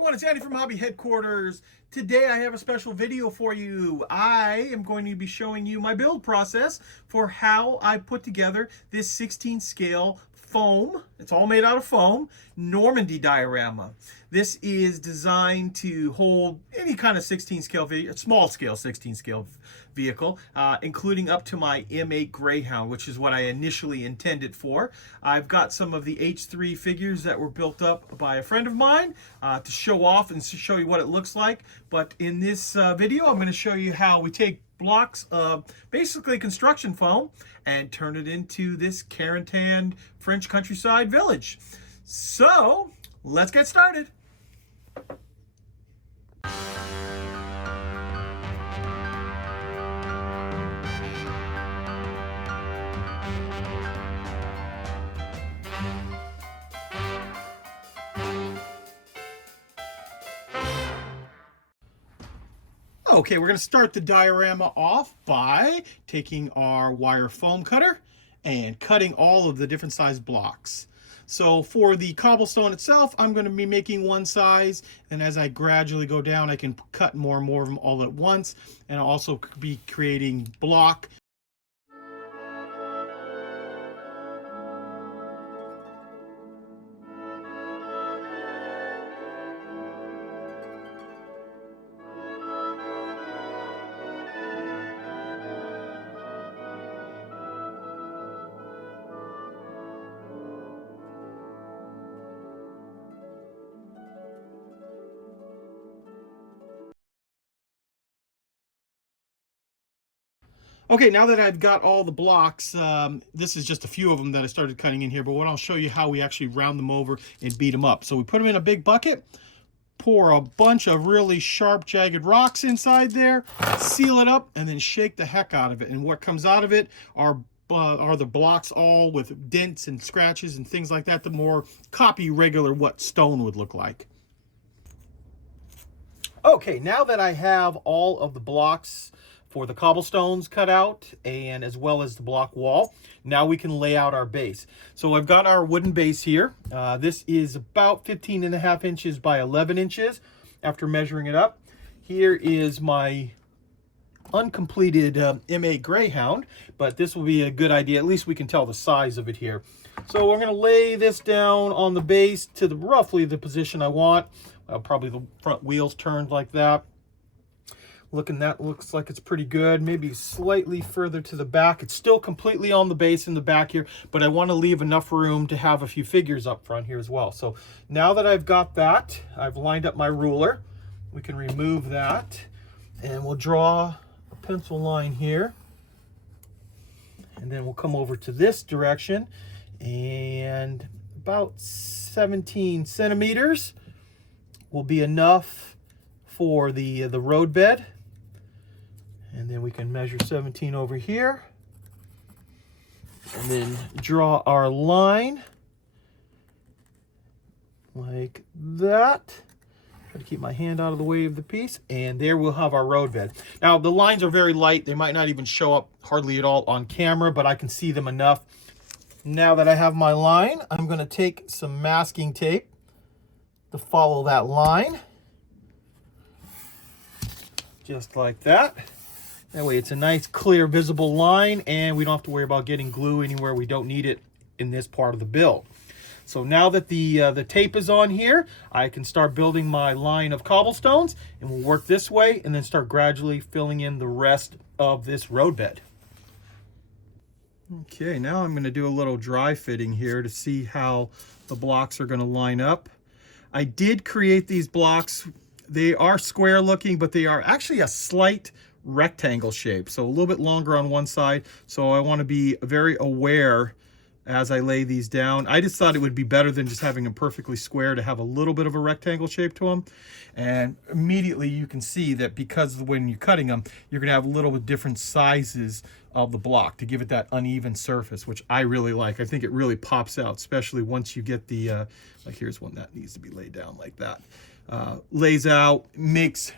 everyone, it's Andy from Hobby Headquarters. Today I have a special video for you. I am going to be showing you my build process for how I put together this 16 scale foam. It's all made out of foam, Normandy Diorama. This is designed to hold any kind of 16 scale, small scale 16 scale vehicle, including up to my M8 Greyhound, which is what I initially intended for. I've got some of the H3 figures that were built up by a friend of mine to show off and to show you what it looks like. But in this video, I'm going to show you how we take blocks of basically construction foam and turn it into this Carentan French countryside village. So let's get started. Okay, we're going to start the diorama off by taking our wire foam cutter and cutting all of the different size blocks. So for the cobblestone itself, I'm going to be making one size, and as I gradually go down, I can cut more and more of them all at once, and I'll also be creating block. Okay, now that I've got all the blocks, this is just a few of them that I started cutting in here, but what I'll show you how we actually round them over and beat them up. So we put them in a big bucket, pour a bunch of really sharp, jagged rocks inside there, seal it up, and then shake the heck out of it. And what comes out of it are the blocks all with dents and scratches and things like that, the more copy regular what stone would look like. Okay, now that I have all of the blocks for the cobblestones cut out, and as well as the block wall, now we can lay out our base. So I've got our wooden base here. This is about 15.5 inches by 11 inches after measuring it up. Here is my uncompleted M8 Greyhound, but this will be a good idea. At least we can tell the size of it here. So we're going to lay this down on the base to roughly the position I want. Probably the front wheels turned like that. That looks like it's pretty good. Maybe slightly further to the back. It's still completely on the base in the back here, but I want to leave enough room to have a few figures up front here as well. So now that I've got that, I've lined up my ruler. We can remove that, and we'll draw a pencil line here. And then we'll come over to this direction, and about 17 centimeters will be enough for the road bed. And then we can measure 17 over here, and then draw our line like that. Try to keep my hand out of the way of the piece, and there we'll have our road bed. Now the lines are very light. They might not even show up hardly at all on camera, but I can see them enough. Now that I have my line, I'm going to take some masking tape to follow that line. Just like that. That way it's a nice, clear, visible line, and we don't have to worry about getting glue anywhere we don't need it in this part of the build. So now that the tape is on here, I can start building my line of cobblestones, and we'll work this way and then start gradually filling in the rest of this road bed. Okay, now I'm going to do a little dry fitting here to see how the blocks are going to line up. I did create these blocks. They are square looking, but they are actually a slight rectangle shape, so a little bit longer on one side. So I want to be very aware as I lay these down. I just thought it would be better than just having them perfectly square to have a little bit of a rectangle shape to them. And immediately you can see that because when you're cutting them, you're going to have a little bit different sizes of the block to give it that uneven surface, which I really like. I think it really pops out, especially once you get the, like here's one that needs to be laid down like that. Lays out, makes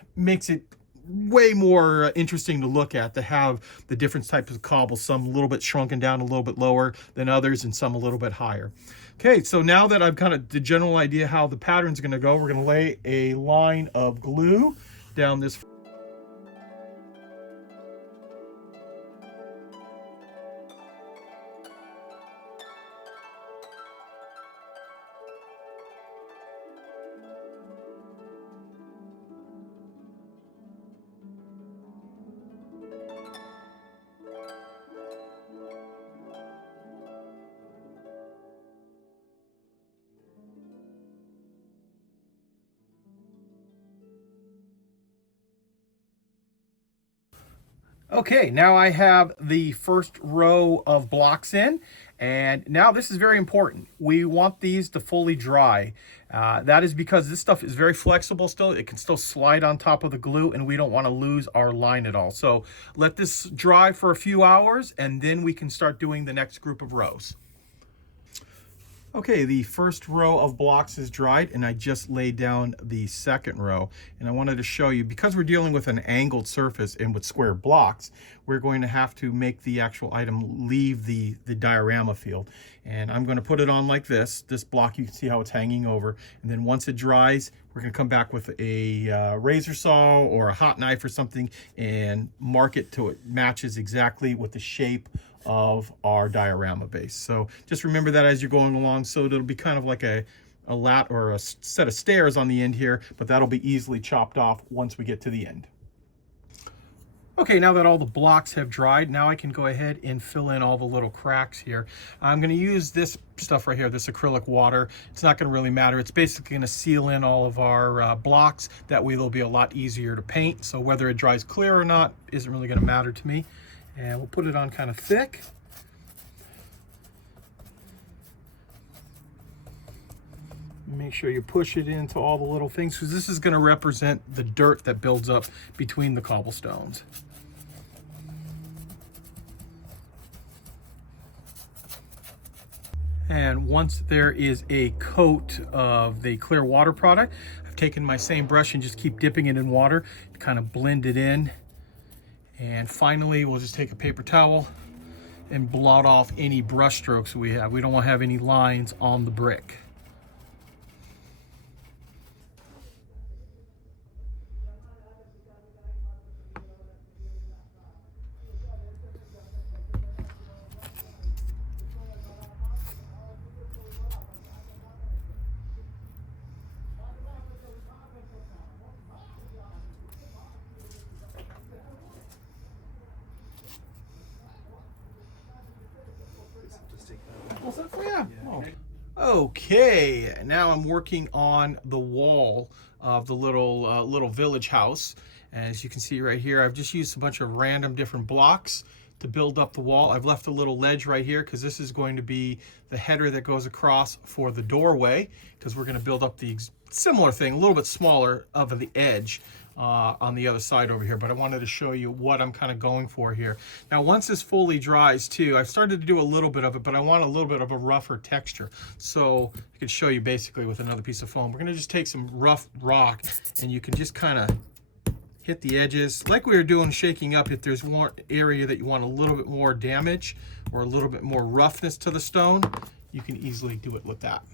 it way more interesting to look at, to have the different types of cobble, some a little bit shrunken down a little bit lower than others, and some a little bit higher. Okay, so now that I've kind of the general idea how the pattern's going to go, we're going to lay a line of glue down this. Okay, now I have the first row of blocks in, and now this is very important. We want these to fully dry. That is because this stuff is very flexible still. It can still slide on top of the glue, and we don't want to lose our line at all. So let this dry for a few hours, and then we can start doing the next group of rows. Okay, the first row of blocks is dried, and I just laid down the second row. And I wanted to show you, because we're dealing with an angled surface and with square blocks, we're going to have to make the actual item leave the diorama field. And I'm going to put it on like this. This block, you can see how it's hanging over. And then once it dries, we're going to come back with a razor saw or a hot knife or something and mark it till it matches exactly with the shape of our diorama base. So just remember that as you're going along, so it'll be kind of like a lat or a set of stairs on the end here, but that'll be easily chopped off once we get to the end. Okay, now that all the blocks have dried, now I can go ahead and fill in all the little cracks here. I'm going to use this stuff right here, this acrylic water. It's not going to really matter. It's basically going to seal in all of our blocks. That way they'll be a lot easier to paint. So whether it dries clear or not isn't really going to matter to me. And we'll put it on kind of thick. Make sure you push it into all the little things, because this is going to represent the dirt that builds up between the cobblestones. And once there is a coat of the clear water product, I've taken my same brush and just keep dipping it in water to kind of blend it in. And finally, we'll just take a paper towel and blot off any brush strokes we have. We don't want to have any lines on the brick. Okay, now I'm working on the wall of the little village house. As you can see right here, I've just used a bunch of random different blocks to build up the wall. I've left a little ledge right here because this is going to be the header that goes across for the doorway, because we're going to build up the similar thing, a little bit smaller of the edge on the other side over here. But I wanted to show you what I'm kind of going for here. Now, once this fully dries too, I've started to do a little bit of it, but I want a little bit of a rougher texture. So I can show you basically with another piece of foam. We're going to just take some rough rock, and you can just kind of hit the edges like we were doing shaking up. If there's one area that you want a little bit more damage or a little bit more roughness to the stone, you can easily do it with that.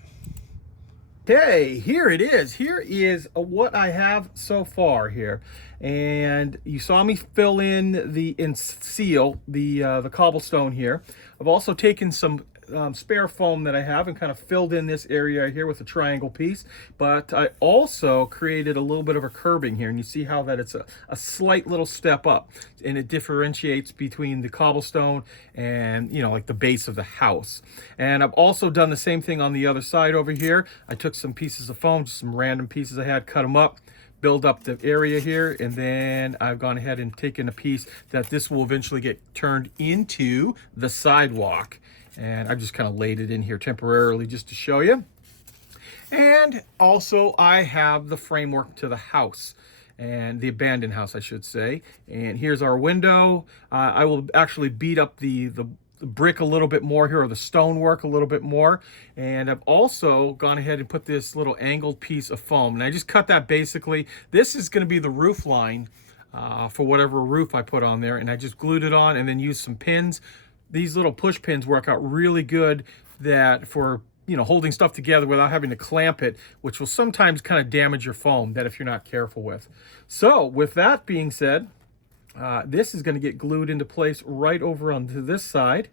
Okay, here it is. Here is what I have so far here. And you saw me fill in and seal the cobblestone here. I've also taken some spare foam that I have and kind of filled in this area here with a triangle piece, but I also created a little bit of a curbing here, and you see how that it's a slight little step up, and it differentiates between the cobblestone and, you know, like the base of the house. And I've also done the same thing on the other side over here. I took some pieces of foam, just some random pieces I had, cut them up, build up the area here, and then I've gone ahead and taken a piece that this will eventually get turned into the sidewalk. And I've just kind of laid it in here temporarily just to show you. And also I have the framework to the house, and the abandoned house, I should say. And here's our window. I will actually beat up the brick a little bit more here, or the stonework a little bit more. And I've also gone ahead and put this little angled piece of foam, and I just cut that basically. This is going to be the roof line for whatever roof I put on there, and I just glued it on and then used some pins. These little push pins work out really good for holding stuff together without having to clamp it, which will sometimes kind of damage your foam that if you're not careful with. So with that being said, this is going to get glued into place right over onto this side.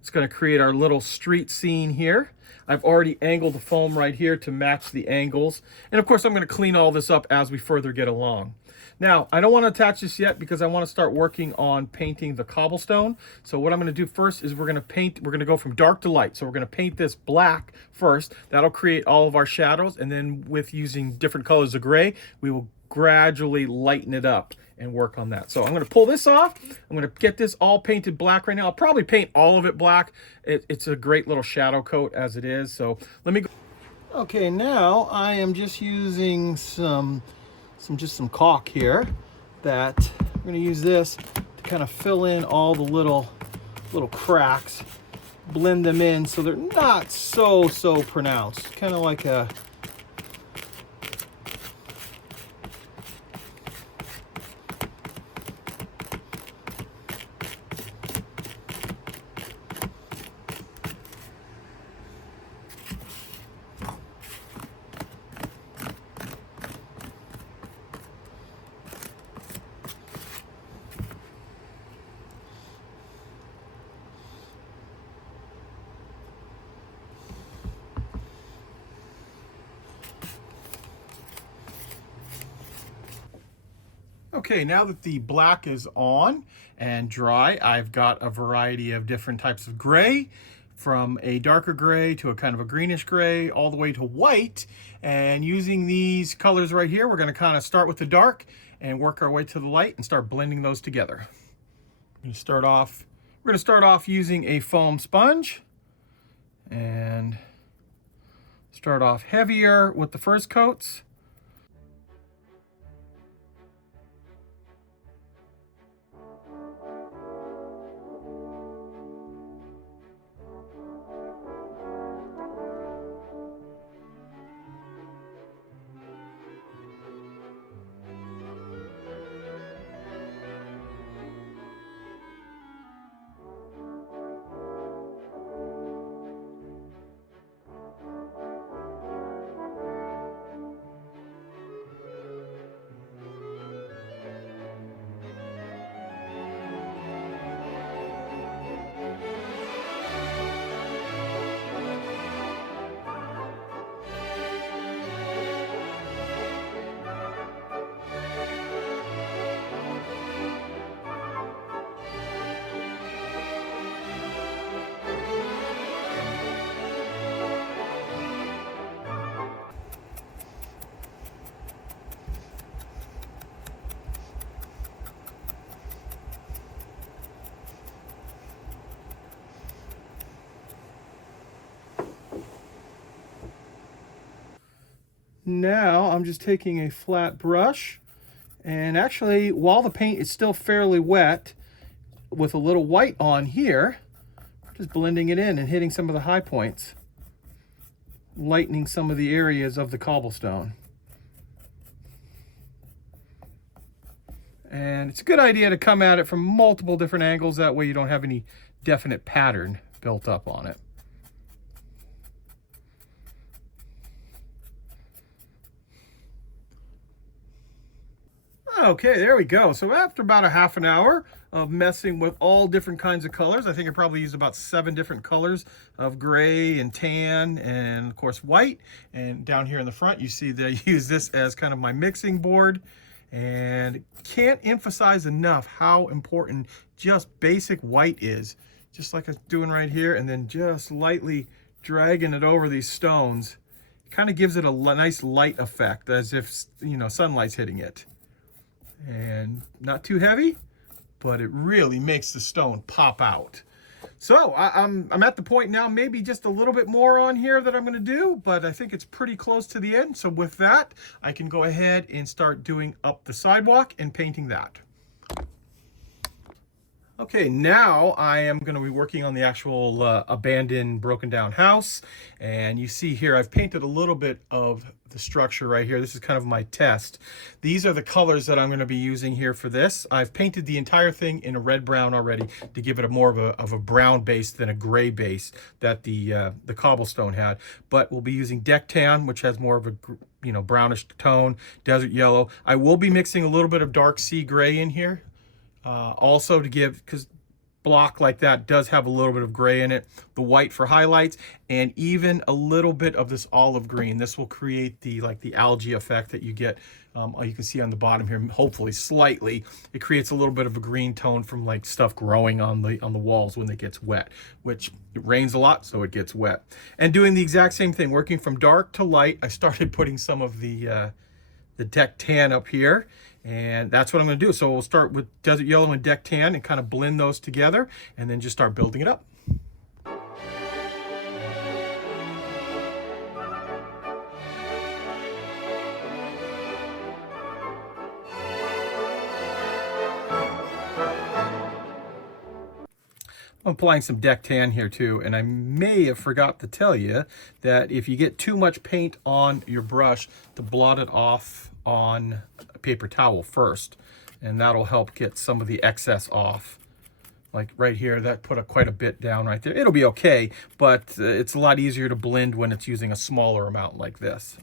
It's going to create our little street scene here. I've already angled the foam right here to match the angles. And of course, I'm going to clean all this up as we further get along. Now, I don't want to attach this yet because I want to start working on painting the cobblestone. So what I'm going to do first is we're going to go from dark to light. So we're going to paint this black first. That'll create all of our shadows. And then with using different colors of gray, we will gradually lighten it up and work on that. So I'm going to pull this off. I'm going to get this all painted black right now. I'll probably paint all of it black. It's a great little shadow coat as it is. So let me go. Okay, now I am just using some caulk here that I'm going to use this to kind of fill in all the little cracks, blend them in so they're not so pronounced. Kind of like a Okay, now that the black is on and dry, I've got a variety of different types of gray, from a darker gray to a kind of a greenish gray, all the way to white. And using these colors right here, we're going to kind of start with the dark and work our way to the light and start blending those together. We're going to start off using a foam sponge and start off heavier with the first coats. Now I'm just taking a flat brush, and actually while the paint is still fairly wet, with a little white on here, just blending it in and hitting some of the high points, lightening some of the areas of the cobblestone. And it's a good idea to come at it from multiple different angles, that way you don't have any definite pattern built up on it. Okay, there we go. So after about a half an hour of messing with all different kinds of colors, I think I probably used about 7 different colors of gray and tan and of course white. And down here in the front, you see that I use this as kind of my mixing board. And can't emphasize enough how important just basic white is. Just like I'm doing right here, and then just lightly dragging it over these stones. It kind of gives it a nice light effect, as if, sunlight's hitting it. And not too heavy, but it really makes the stone pop out. So I'm at the point now, maybe just a little bit more on here that I'm going to do, but I think it's pretty close to the end. So with that, I can go ahead and start doing up the sidewalk and painting that. Okay, now I am going to be working on the actual abandoned, broken down house. And you see here, I've painted a little bit of the structure right here. This is kind of my test. These are the colors that I'm going to be using here for this. I've painted the entire thing in a red-brown already to give it a more of a brown base than a gray base that the cobblestone had. But we'll be using deck tan, which has more of a brownish tone, desert yellow. I will be mixing a little bit of dark sea gray in here. Also to give, because block like that does have a little bit of gray in it, the white for highlights, and even a little bit of this olive green. This will create the algae effect that you get. You can see on the bottom here, hopefully slightly. It creates a little bit of a green tone from like stuff growing on the walls when it gets wet, which it rains a lot, so it gets wet. And doing the exact same thing, working from dark to light. I started putting some of the deck tan up here, and that's what I'm going to do. So we'll start with desert yellow and deck tan and kind of blend those together, and then just start building it up. I'm applying some deck tan here too, and I may have forgot to tell you that if you get too much paint on your brush, to blot it off on a paper towel first, and that'll help get some of the excess off. Like right here, that put quite a bit down right there. It'll be okay, but it's a lot easier to blend when it's using a smaller amount like this.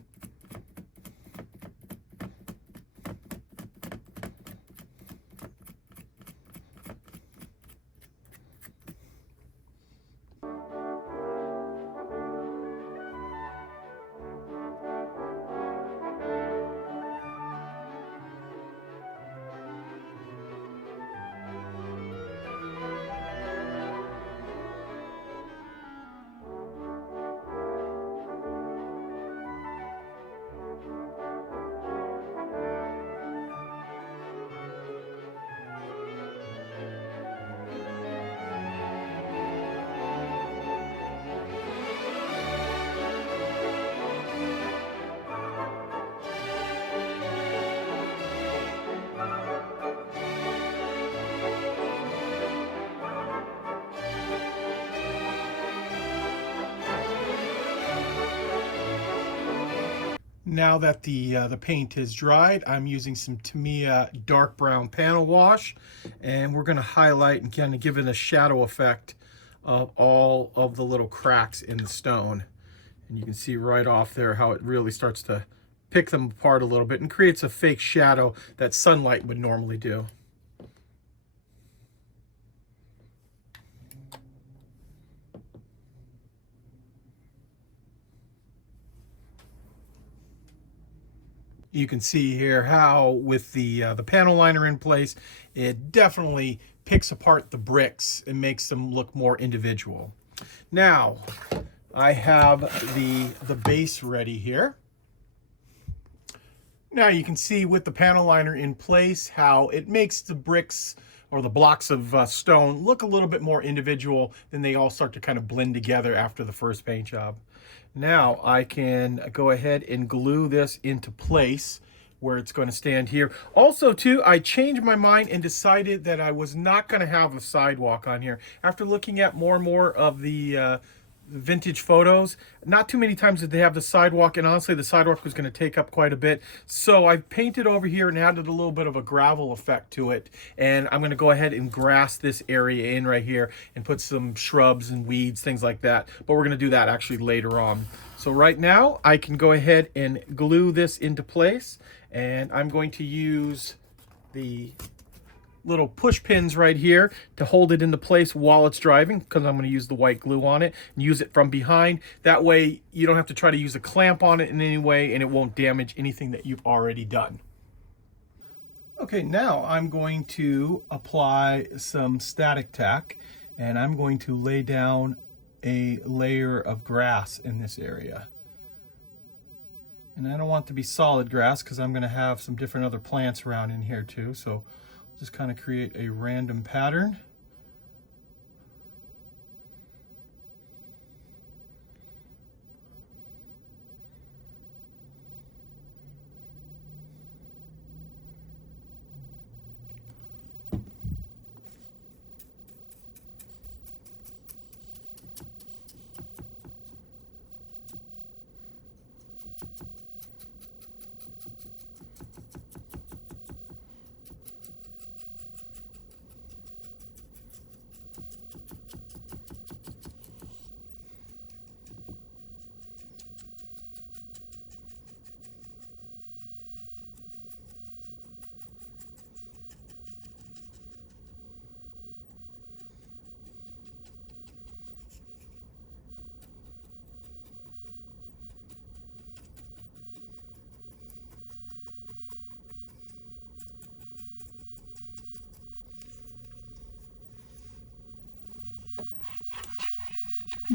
Now that the paint is dried, I'm using some Tamiya dark brown panel wash, and we're going to highlight and kind of give it a shadow effect of all of the little cracks in the stone. And you can see right off there how it really starts to pick them apart a little bit and creates a fake shadow that sunlight would normally do. You can see here how with the panel liner in place, it definitely picks apart the bricks and makes them look more individual. Now, I have the base ready here. Now you can see with the panel liner in place how it makes the bricks or the blocks of stone look a little bit more individual. Then they all start to kind of blend together after the first paint job. Now I can go ahead and glue this into place where it's going to stand here. Also too, I changed my mind and decided that I was not going to have a sidewalk on here. After looking at more and more of the vintage photos, not too many times did they have the sidewalk, and honestly the sidewalk was going to take up quite a bit. So I painted over here and added a little bit of a gravel effect to it, and I'm going to go ahead and grass this area in right here and put some shrubs and weeds, things like that, but we're going to do that actually later on. So right now I can go ahead and glue this into place, and I'm going to use the little push pins right here to hold it into place while it's driving, because I'm going to use the white glue on it and use it from behind. That way you don't have to try to use a clamp on it in any way, and it won't damage anything that you've already done. Okay, now I'm going to apply some static tack, and I'm going to lay down a layer of grass in this area. And I don't want it to be solid grass because I'm going to have some different other plants around in here too. So just kind of create a random pattern.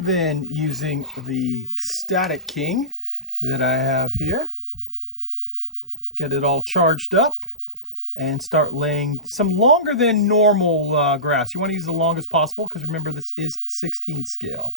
then using the Static King that I have here, get it all charged up and start laying some longer than normal grass. You want to use the longest possible because remember this is 16 scale.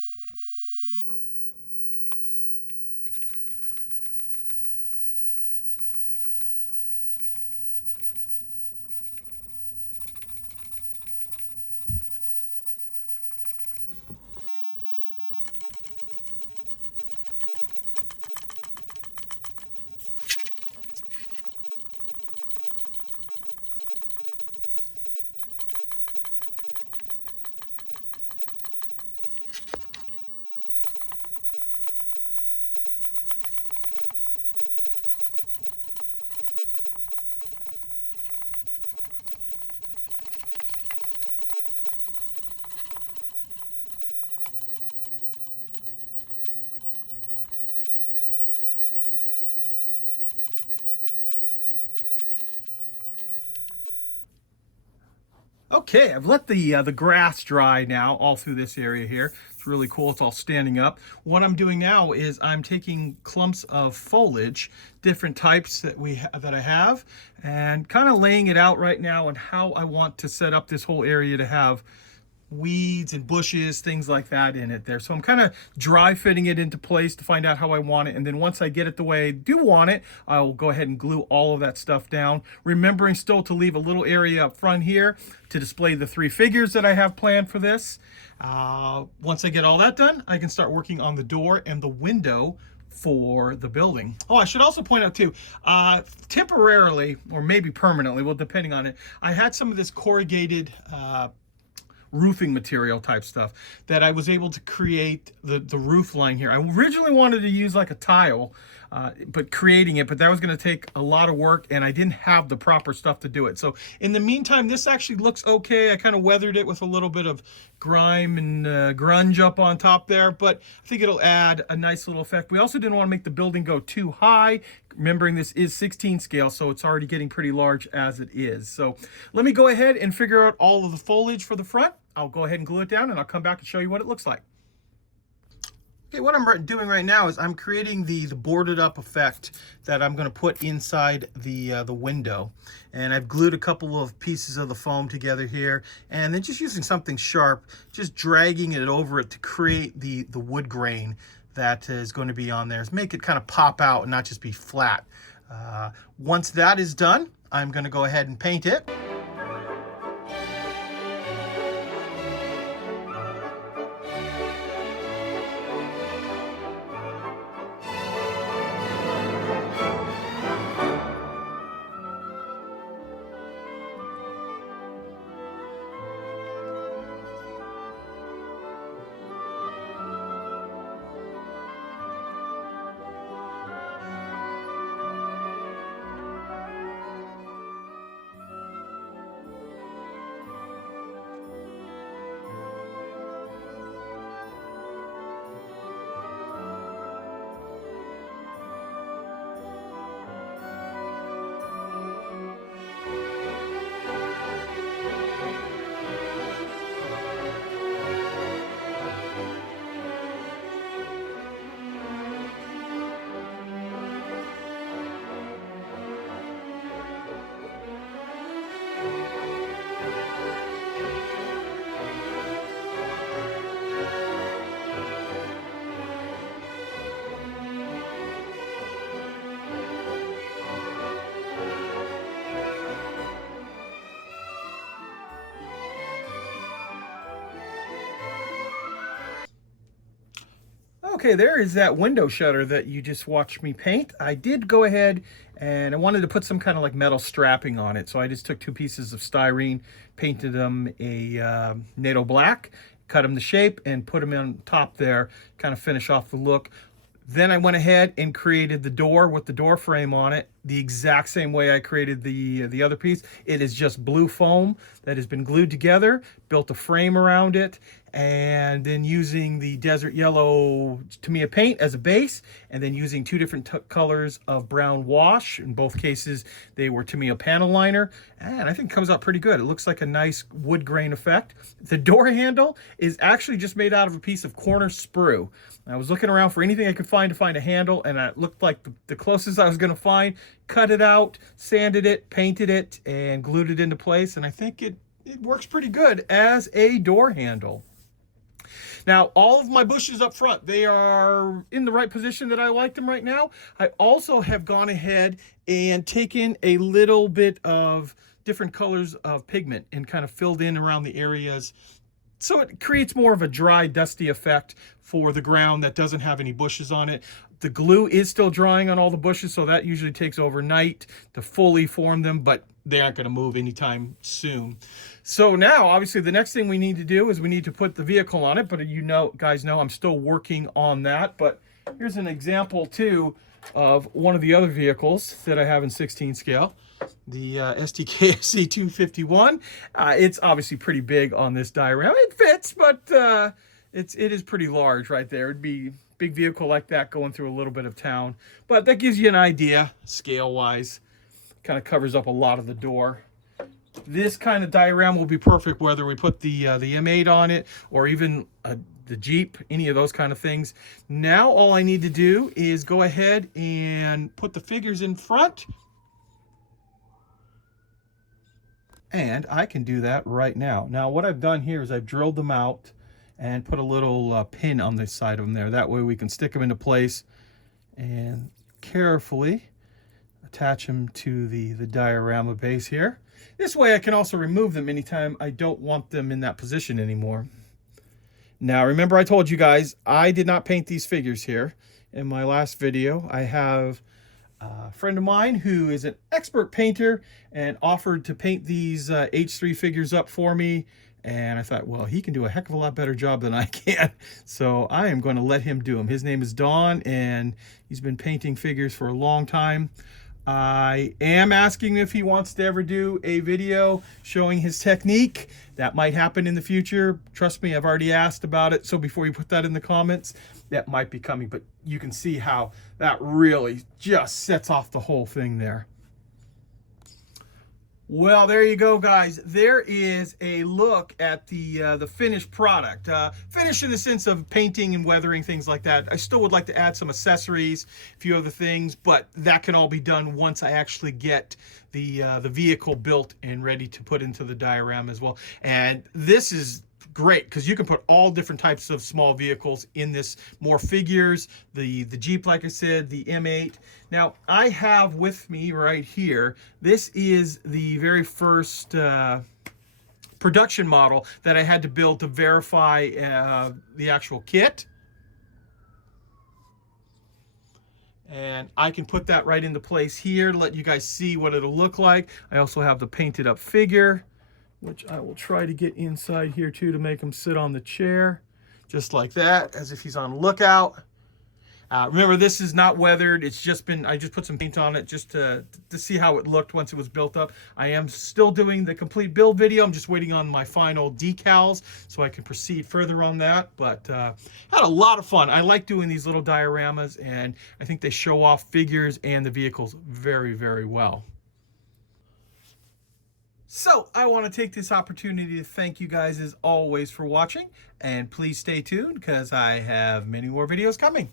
Okay, I've let the grass dry now all through this area here. It's really cool. It's all standing up. What I'm doing now is I'm taking clumps of foliage, different types that I have, and kind of laying it out right now on how I want to set up this whole area to have weeds and bushes, things like that in it there. So I'm kind of dry fitting it into place to find out how I want it. And then once I get it the way I do want it, I'll go ahead and glue all of that stuff down. Remembering still to leave a little area up front here to display the 3 figures that I have planned for this. Once I get all that done, I can start working on the door and the window for the building. Oh, I should also point out too, temporarily, or maybe permanently, well, depending on it, I had some of this corrugated roofing material type stuff that I was able to create the roof line here. I originally wanted to use like a tile, but that was going to take a lot of work and I didn't have the proper stuff to do it. So in the meantime, this actually looks okay. I kind of weathered it with a little bit of grime and grunge up on top there, but I think it'll add a nice little effect. We also didn't want to make the building go too high. Remembering this is 16 scale, so it's already getting pretty large as it is. So let me go ahead and figure out all of the foliage for the front. I'll go ahead and glue it down and I'll come back and show you what it looks like. Okay, what I'm doing right now is I'm creating the boarded up effect that I'm going to put inside the window. And I've glued a couple of pieces of the foam together here, and then just using something sharp, just dragging it over it to create the wood grain that is going to be on there. Make it kind of pop out and not just be flat. Once that is done, I'm going to go ahead and paint it. Okay, there is that window shutter that you just watched me paint. I did go ahead and I wanted to put some kind of like metal strapping on it. So I just took 2 pieces of styrene, painted them a NATO black, cut them to shape and put them on top there, kind of finish off the look. Then I went ahead and created the door with the door frame on it the exact same way I created the other piece. It is just blue foam that has been glued together, built a frame around it, and then using the desert yellow Tamiya paint as a base, and then using two different colors of brown wash. In both cases, they were Tamiya panel liner, and I think it comes out pretty good. It looks like a nice wood grain effect. The door handle is actually just made out of a piece of corner sprue. I was looking around for anything I could find to find a handle, and it looked like the closest I was going to find. Cut it out, sanded it, painted it, and glued it into place, and I think it works pretty good as a door handle. Now, all of my bushes up front, they are in the right position that I like them right now. I also have gone ahead and taken a little bit of different colors of pigment and kind of filled in around the areas, so it creates more of a dry, dusty effect for the ground that doesn't have any bushes on it. The glue is still drying on all the bushes, so that usually takes overnight to fully form them, but they aren't going to move anytime soon. So now, obviously, the next thing we need to do is we need to put the vehicle on it, but guys know I'm still working on that. But here's an example, too, of one of the other vehicles that I have in 16 scale. The STKSC 251. It's obviously pretty big on this diorama. It fits, but it is pretty large right there. It'd be a big vehicle like that going through a little bit of town. But that gives you an idea, scale-wise. Kind of covers up a lot of the door. This kind of diorama will be perfect whether we put the M8 on it or even the Jeep, any of those kind of things. Now all I need to do is go ahead and put the figures in front. And I can do that right now. Now what I've done here is I've drilled them out and put a little pin on the side of them there. That way we can stick them into place and carefully attach them to the diorama base here. This way I can also remove them anytime I don't want them in that position anymore. Now remember I told you guys I did not paint these figures here. In my last video I have a friend of mine who is an expert painter and offered to paint these H3 figures up for me. And I thought, well, he can do a heck of a lot better job than I can. So I am going to let him do them. His name is Don, and he's been painting figures for a long time. I am asking if he wants to ever do a video showing his technique. That might happen in the future. Trust me, I've already asked about it. So before you put that in the comments, that might be coming. But you can see how that really just sets off the whole thing there. Well, there you go, guys. There is a look at the finished product. Finished in the sense of painting and weathering, things like that. I still would like to add some accessories, a few other things, but that can all be done once I actually get the vehicle built and ready to put into the diorama as well. And this is great because you can put all different types of small vehicles in this, more figures, the Jeep, like I said, the M8. Now I have with me right here, this is the very first production model that I had to build to verify the actual kit. And I can put that right into place here to let you guys see what it'll look like. I also have the painted up figure, which I will try to get inside here too to make him sit on the chair, just like that, as if he's on lookout. Remember, this is not weathered. It's just been, I just put some paint on it just to see how it looked once it was built up. I am still doing the complete build video. I'm just waiting on my final decals so I can proceed further on that. But had a lot of fun. I like doing these little dioramas, and I think they show off figures and the vehicles very, very well. So I want to take this opportunity to thank you guys as always for watching, and please stay tuned because I have many more videos coming.